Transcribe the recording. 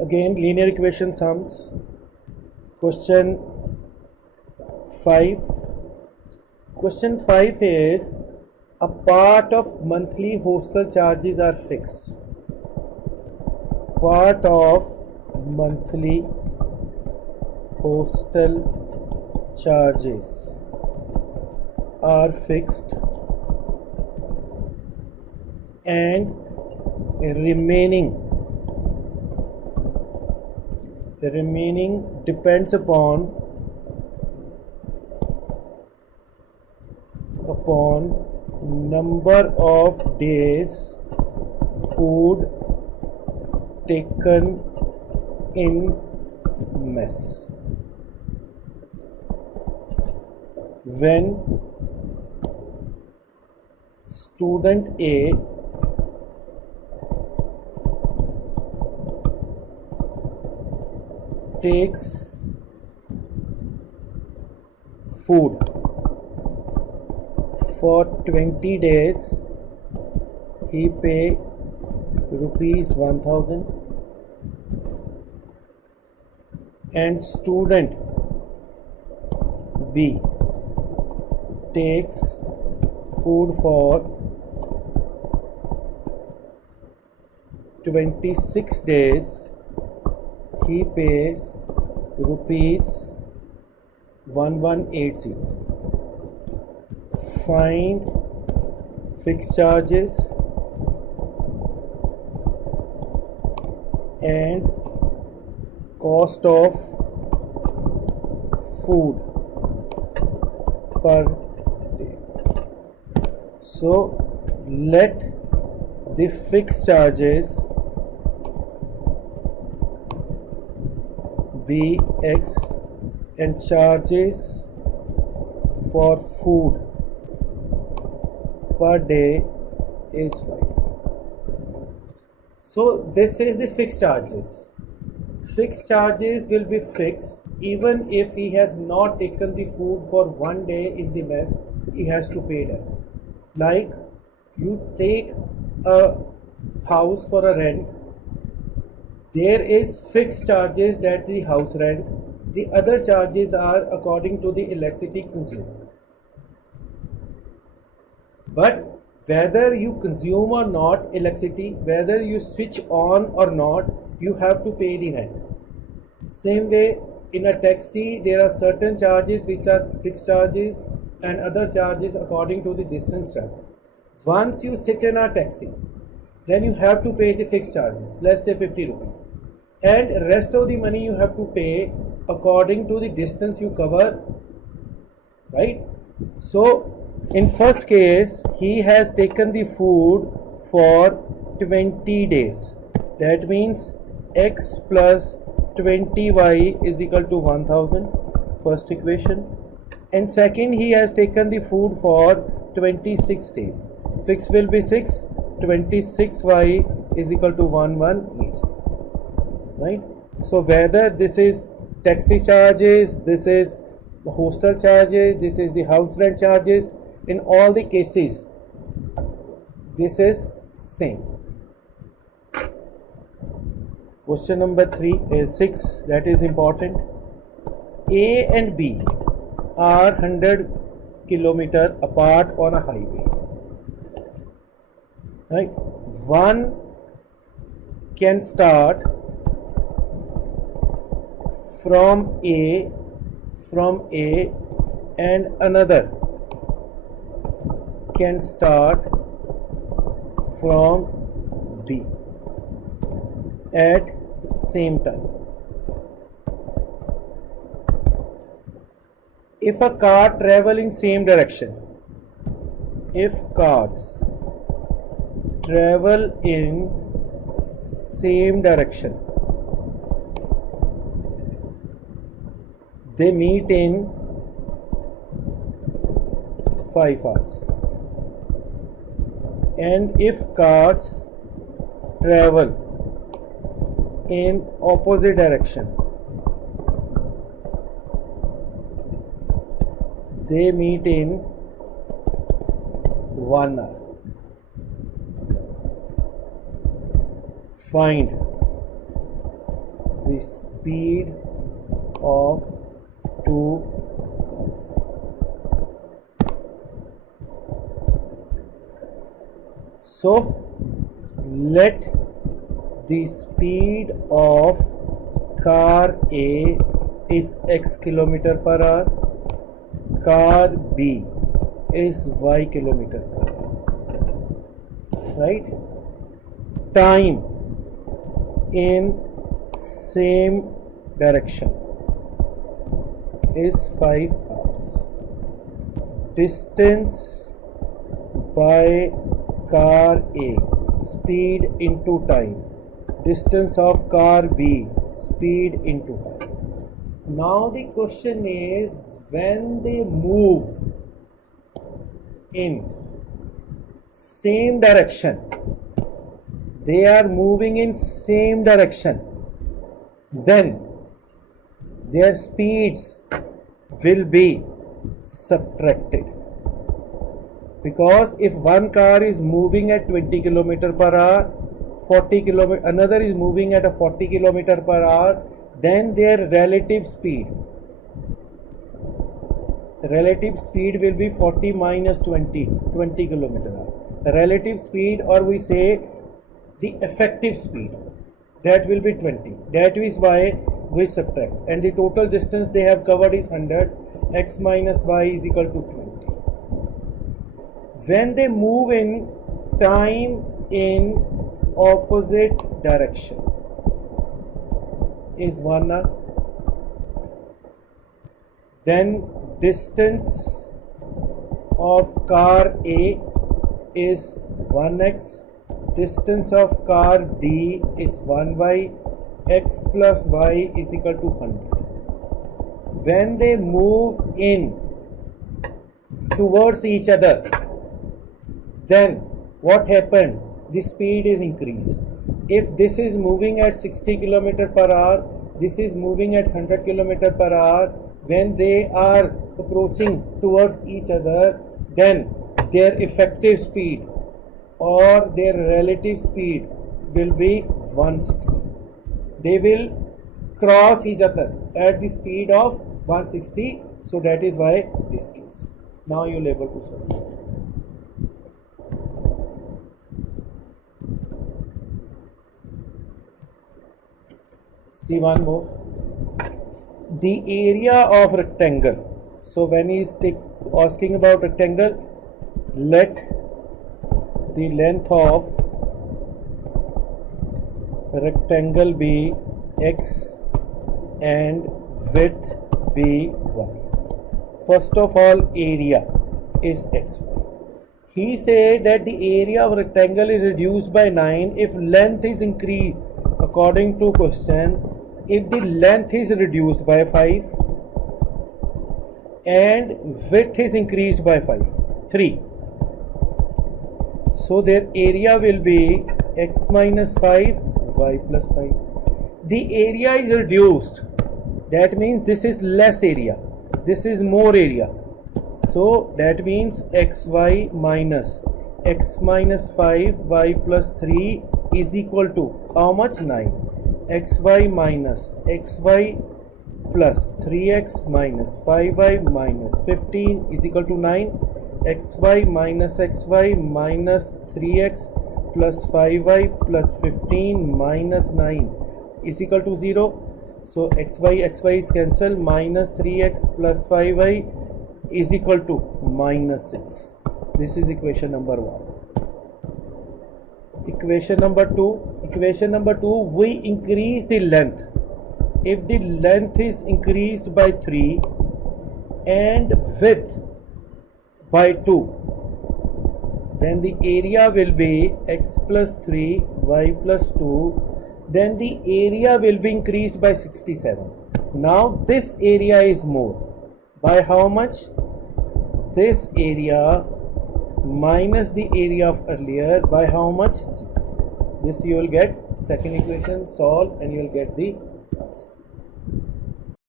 Again, linear equation sums. Question 5. Question 5 is a part of monthly hostel charges are fixed. Part of monthly hostel charges are fixed and remaining depends upon number of days food taken in mess. When student A takes food for 20 days, he pay rupees 1000, and student B takes food for 26 days, he pays rupees 1180. Find fixed charges and cost of food per day. So let the fixed charges be X and charges for food per day is Y. So this is the fixed charges. Fixed charges will be fixed even if he has not taken the food for 1 day in the mess, he has to pay that. Like you take a house for a rent, there is fixed charges that the house rent, the other charges are according to the electricity consumed. But whether you consume or not electricity, whether you switch on or not, you have to pay the rent. Same way in a taxi, there are certain charges which are fixed charges and other charges according to the distance traveled. Once you sit in a taxi, then you have to pay the fixed charges, let's say 50 rupees, and rest of the money you have to pay according to the distance you cover, right? So in first case, he has taken the food for 20 days. That means X plus 20Y is equal to 1000, first equation. And second, he has taken the food for 26 days. Fixed will be 6, 26Y is equal to 118, right? So whether this is taxi charges, this is the hostel charges, this is the house rent charges, in all the cases this is same. Question number 3 is 6, that is important. A and B are 100 kilometer apart on a highway, right? One can start from A and another can start from B at same time. If a car travel in same direction, if cars travel in same direction, they meet in 5 hours. And if cars travel in opposite direction, they meet in 1 hour. Find the speed of two cars. So let the speed of car A is x kilometer per hour, car B is y kilometer per hour, right? Time in same direction is 5 hours. Distance by car A, speed into time. Distance of car B, speed into time. Now the question is, when they move in same direction, they are moving in same direction, then their speeds will be subtracted. Because if one car is moving at 20 km per hour, 40 km, another is moving at a 40 km per hour, then their relative speed will be 40 minus 20 km per hour. The relative speed, or we say the effective speed, that will be 20. That is why we subtract, and the total distance they have covered is 100. X minus y is equal to 20. When they move in time in opposite direction is 1 hour, then distance of car A is 1x, distance of car B is 1y, x plus y is equal to 100. When they move in towards each other, then what happened? The speed is increased. If this is moving at 60 km per hour, this is moving at 100 km per hour, when they are approaching towards each other, then their effective speed or their relative speed will be 160. They will cross each other at the speed of 160. So that is why this case. Now you will able to solve. See one more. The area of rectangle. So when he is asking about rectangle, let the length of rectangle be x and width be y. First of all, area is xy. He said that the area of rectangle is reduced by 9 if length is increased. According to question, if the length is reduced by 5 and width is increased by 3, so their area will be x minus 5 y plus 5. The area is reduced, that means this is less area, this is more area, so that means xy minus x minus 5 y plus 3 is equal to how much? 9. xy minus xy plus 3x minus 5y minus 15 is equal to 9. xy minus xy minus 3x plus 5y plus 15 minus 9 is equal to 0. So xy is cancelled. Minus 3x plus 5y is equal to minus 6. This is equation number 1. Equation number 2, we increase the length. If the length is increased by 3 and width by 2, then the area will be x plus 3 y plus 2, then the area will be increased by 67. Now this area is more. By how much? This area minus the area of earlier by how much? 60. This you will get second equation, solve, and you will get the answer.